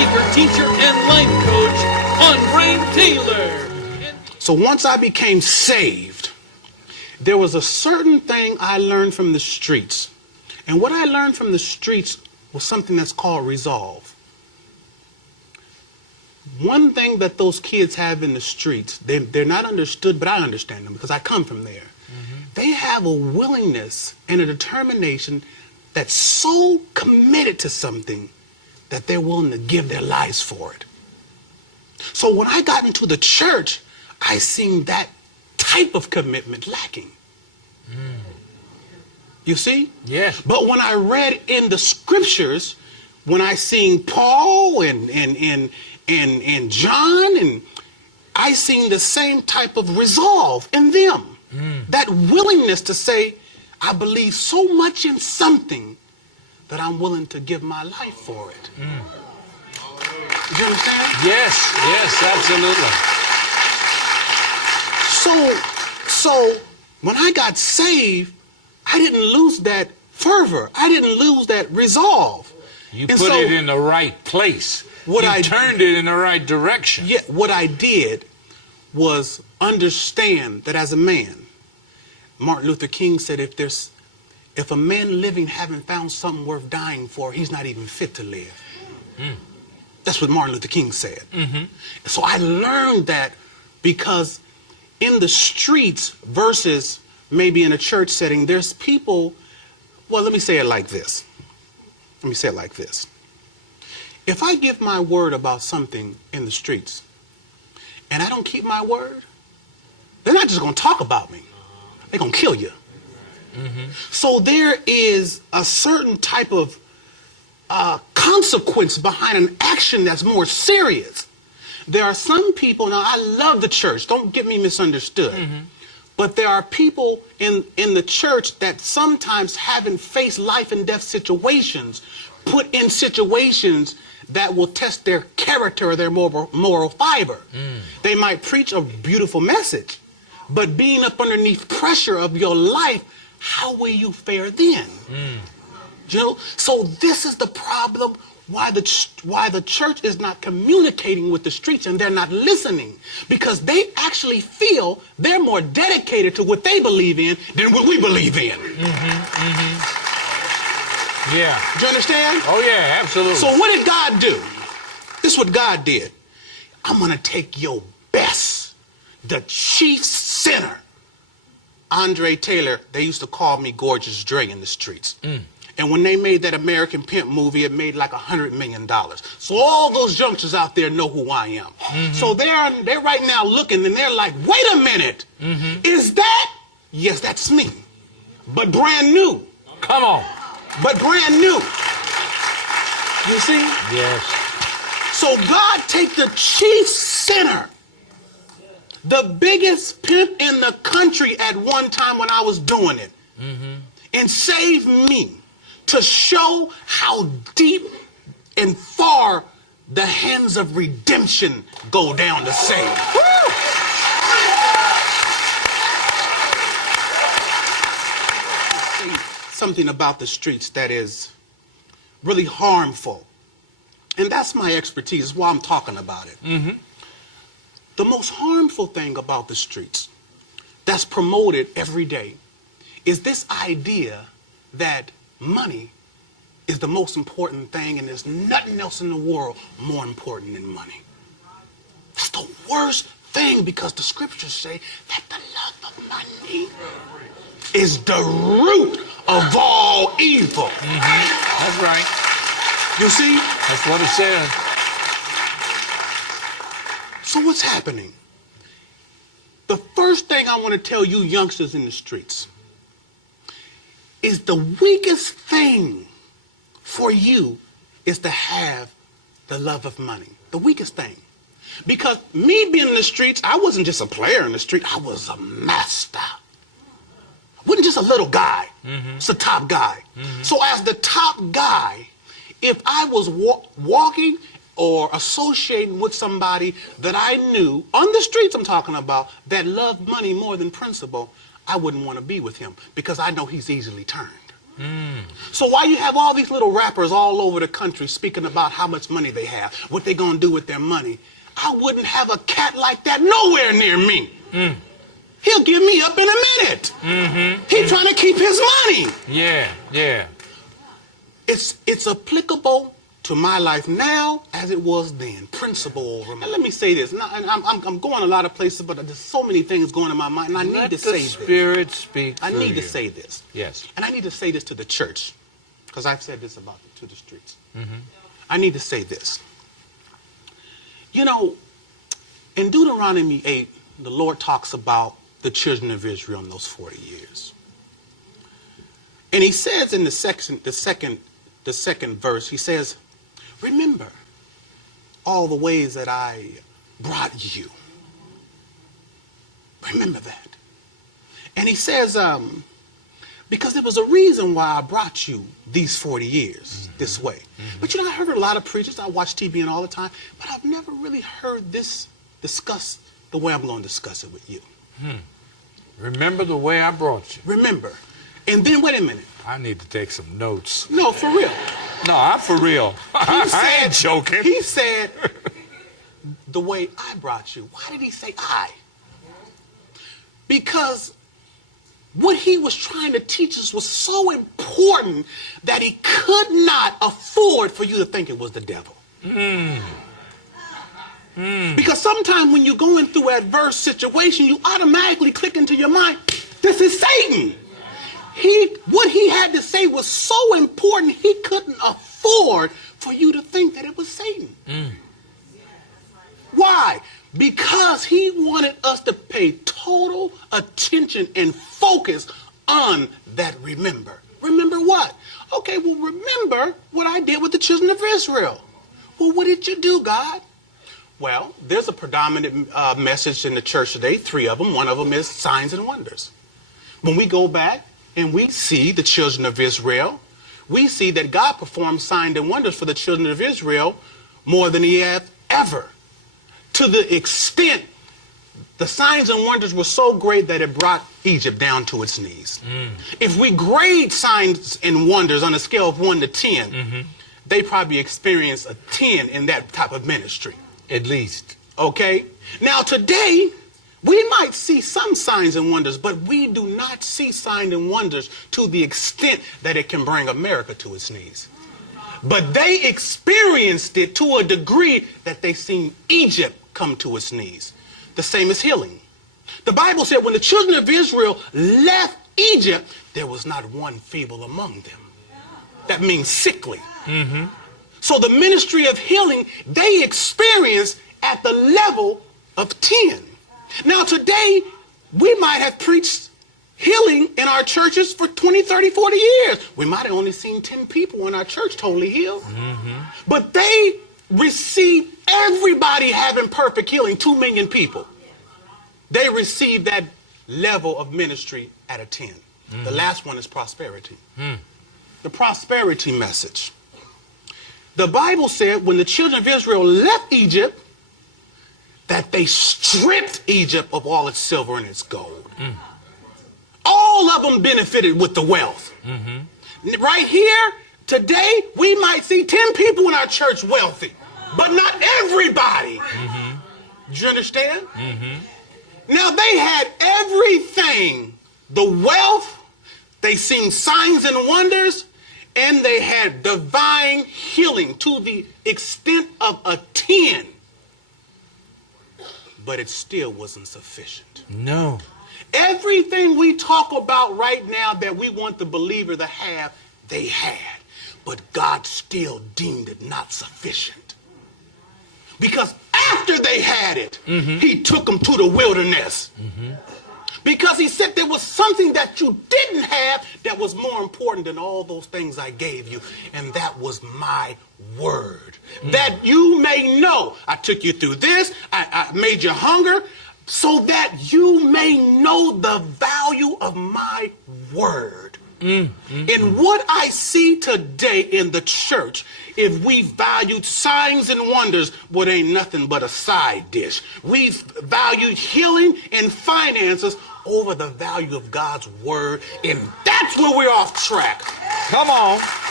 speaker, teacher, and life coach, Andre Taylor. So once I became saved, there was a certain thing I learned from the streets. And what I learned from the streets was something that's called resolve. One thing that those kids have in the streets, they're not understood, but I understand them because I come from there. They have a willingness and a determination that's so committed to something that they're willing to give their lives for it. So when I got into the church, I seen that type of commitment lacking. You see? Yes. But when I read in the scriptures, when I seen Paul and John, and I seen the same type of resolve in them. That willingness to say, I believe so much in something that I'm willing to give my life for it. Do you understand? Yes, yes, absolutely. So when I got saved, I didn't lose that fervor. I didn't lose that resolve. You put it in the right place. You turned it in the right direction. Yeah, what I did was understand that as a man, Martin Luther King said, if a man living haven't found something worth dying for, he's not even fit to live. That's what Martin Luther King said. So I learned that because in the streets versus maybe in a church setting, there's people, well, let me say it like this. If I give my word about something in the streets and I don't keep my word, they're not just going to talk about me. They're going to kill you. So there is a certain type of consequence behind an action that's more serious. There are some people, now I love the church, don't get me misunderstood, but there are people in the church that sometimes haven't faced life and death situations, put in situations that will test their character or their moral fiber. They might preach a beautiful message, but being up underneath pressure of your life, how will you fare then? You know? So this is the problem why the church is not communicating with the streets and they're not listening, because they actually feel they're more dedicated to what they believe in than what we believe in. Yeah. Do you understand? Oh yeah, absolutely. So what did God do? This is what God did. I'm going to take your best, the chief sinner. Andre Taylor, they used to call me Gorgeous Dre in the streets. And when they made that American Pimp movie, it made like $100 million. So all those youngsters out there know who I am. So they're right now looking and they're like, wait a minute, is that? Yes, that's me, but brand new. Come on. But brand new. You see? Yes. So God take the chief sinner, the biggest pimp in the country at one time when I was doing it, and save me to show how deep and far the hands of redemption go down to save. Something about the streets that is really harmful. And that's my expertise, that's why I'm talking about it. The most harmful thing about the streets that's promoted every day is this idea that money is the most important thing and there's nothing else in the world more important than money. That's the worst thing, because the scriptures say that the love of money is the root of all evil. That's right. You see? That's what it says. So what's happening? The first thing I want to tell you youngsters in the streets is the weakest thing for you is to have the love of money. The weakest thing. Because me being in the streets, I wasn't just a player in the street, I was a master. I wasn't just a little guy. It's a top guy. So as the top guy, if I was walking or associating with somebody that I knew, on the streets I'm talking about, that loved money more than principle, I wouldn't want to be with him because I know he's easily turned. So why you have all these little rappers all over the country speaking about how much money they have, what they're going to do with their money, I wouldn't have a cat like that nowhere near me. He'll give me up in a minute. He's trying to keep his money. Yeah, yeah. It's applicable to my life now as it was then. Principle over. And let me say this. Now, I'm going a lot of places, but there's so many things going in my mind, and I need to say this. Let the Spirit speak I need to you. say this. Yes. And I need to say this to the church, because I've said this about to the streets. I need to say this. You know, in Deuteronomy 8, the Lord talks about the children of Israel in those 40 years. And he says in the second verse, he says, remember all the ways that I brought you. Remember that. And he says, because there was a reason why I brought you these 40 years this way. But you know, I heard a lot of preachers, I watch TBN all the time, but I've never really heard this discussed the way I'm going to discuss it with you. Remember the way I brought you. Remember. And then, wait a minute. I need to take some notes. No, for real. No, I'm for real. I ain't joking. He said, the way I brought you. Why did he say I? Because what he was trying to teach us was so important that he could not afford for you to think it was the devil. Because sometimes when you're going through adverse situation, you automatically click into your mind, this is Satan. What he had to say was so important, he couldn't afford for you to think that it was Satan. Why? Because he wanted us to pay total attention and focus on that remember. Remember what? Okay, well, remember what I did with the children of Israel. Well, what did you do, God? Well, there's a predominant message in the church today, 3 of them. One of them is signs and wonders. When we go back and we see the children of Israel, we see that God performed signs and wonders for the children of Israel more than he had ever. To the extent the signs and wonders were so great that it brought Egypt down to its knees. If we grade signs and wonders on a scale of 1 to 10, they probably experience a 10 in that type of ministry. At least. Okay? Now today, we might see some signs and wonders, but we do not see signs and wonders to the extent that it can bring America to its knees. But they experienced it to a degree that they seen Egypt come to its knees. The same as healing. The Bible said when the children of Israel left Egypt, there was not one feeble among them. That means sickly. So the ministry of healing, they experienced at the level of 10. Now today, we might have preached healing in our churches for 20, 30, 40 years. We might have only seen 10 people in our church totally healed. But they received everybody having perfect healing, 2 million people. They received that level of ministry at a 10. The last one is prosperity. The prosperity message. The Bible said when the children of Israel left Egypt, that they stripped Egypt of all its silver and its gold. All of them benefited with the wealth. Right here, today, we might see 10 people in our church wealthy, but not everybody. Do you understand? Now, they had everything. The wealth, they seen signs and wonders, and they had divine healing to the extent of a 10. But it still wasn't sufficient. No. Everything we talk about right now that we want the believer to have, they had. But God still deemed it not sufficient. Because after they had it, he took them to the wilderness. Because he said there was something that you didn't have that was more important than all those things I gave you. And that was my word. That you may know. I took you through this. I made you hunger so that you may know the value of my word. And what I see today in the church, if we valued signs and wonders, what ain't nothing but a side dish. We've valued healing and finances over the value of God's word, and that's where we're off track. Come on.